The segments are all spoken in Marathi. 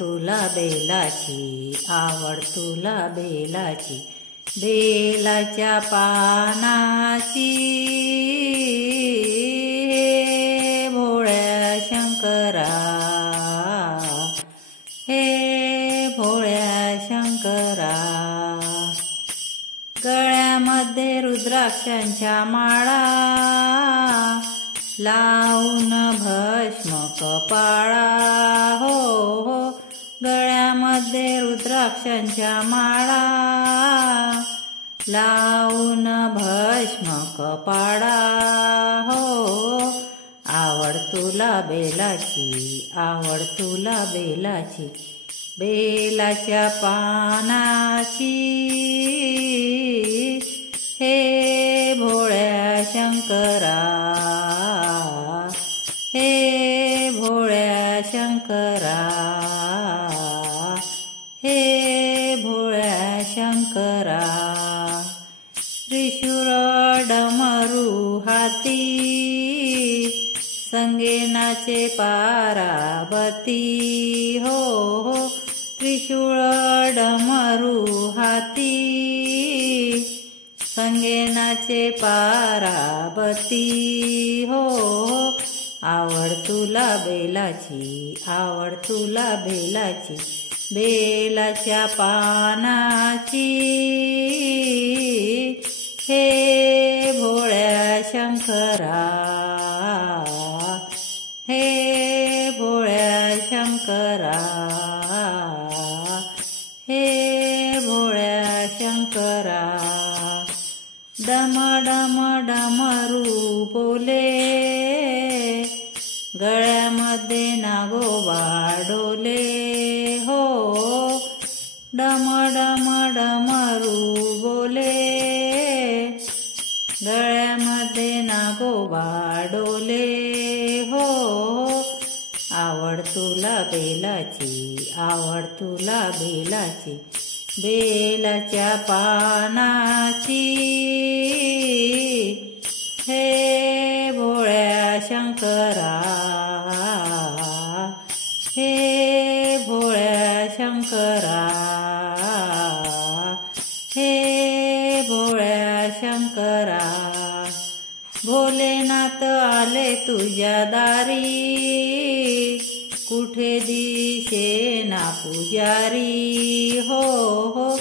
तुला बेलाची, आवड तुला बेलाची, बेलाच्या पानाची, हे भोळ्या शंकरा, हे भोळ्या शंकरा. गळ्यामध्ये रुद्राक्षांच्या माळा, लावून भस्म कपाळा, हो हो. गळ्यामध्ये रुद्राक्षांच्या माळा, लावून भस्म कपाळा, हो. आवड तुला बेलाची, आवड तुला बेलाची, बेलाच्या पानाची, हे भोळ्या शंकरा, हे भोळ्या शंकरा, हे भोळ्या शंकरा. त्रिशूळ डमरू हाती, संगे नाचे पार्वती, हो हो. त्रिशूळ डमरू हाती, संगे नाचे पार्वती, हो हो. आवड तुला बेलाची, आवड तुला बेलाची, बेलाच्या पानाची, हे भोळ्या शंकरा, हे भोळ्या शंकरा, हे भोळ्या शंकरा. डम डम डमरू बोले, गळ्यामध्ये नागोबा डोले, हो. डम डम डमरू बोले, गळ्यामध्ये नागोबा डोले, हो. आवड तुला बेलाची, आवड तुला बेलाची, बेलाच्या पानाची, हे भोळ्या शंकरा, हे भोळ्या शंकरा, हे भोळ्या शंकरा. भोलेनाथ आले तुझ्या दारी, कुठे दिसेना पुजारी, हो हो.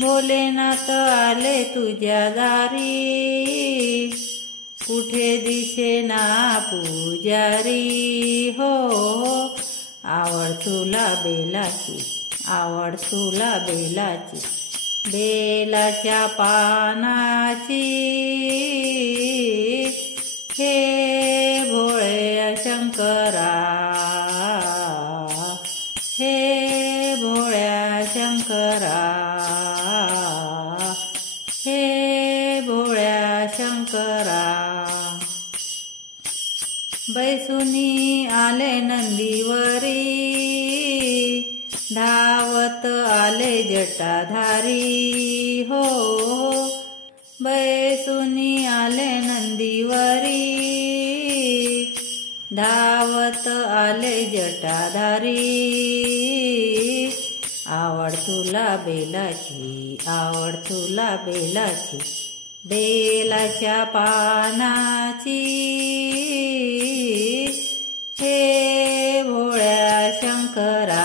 भोलेनाथ आले तुझ्या दारी, कुठे दिसेना पुजारी, हो हो. आवड तुला बेलाची, आवड तुला बेलाची, बेलाच्या पानाची, हे भोळ्या शंकरा, हे भोळ्या शंकरा, हे भोळ्या शंकरा. बैसुनी आले नंदीवरी, धावत आले जटाधारी, हो हो. बैसुनी आले नंदीवरी, धावत आले जटाधारी, आवड तुला बेलाची, आवड तुला बेलाची, बेलाच्या पानाची, हे भोळ्या शंकरा,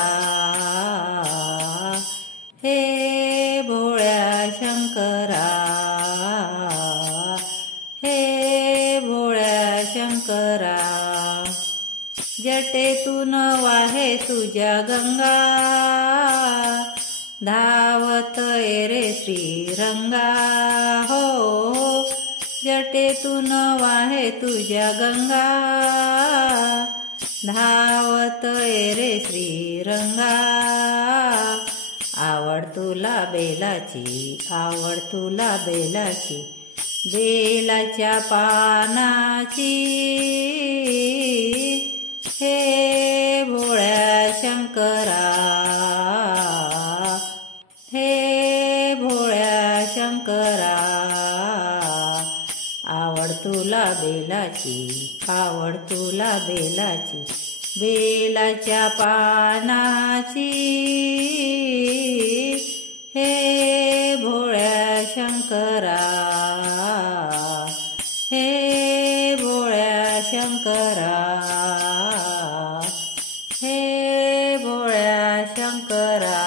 हे भोळ्या शंकरा, हे भोळ्या शंकरा. जटेतून वाहे तुझ्या गंगा, धावत ये श्रीरंगा, हो. जटेतून वाहे तुझ्या गंगा, धावत ये श्रीरंगा. आवड तुला बेलाची, आवड तुला बेलाची, बेलाच्या पानाची, हे भोळ्या शंकरा, हे भोळ्या शंकरा. आवड तुला बेलाची, आवड तुला बेलाची, बेलाच्या पानाची हे भोळ्या शंकरा, हे भोळ्या शंकरा, हे भोळ्या शंकरा.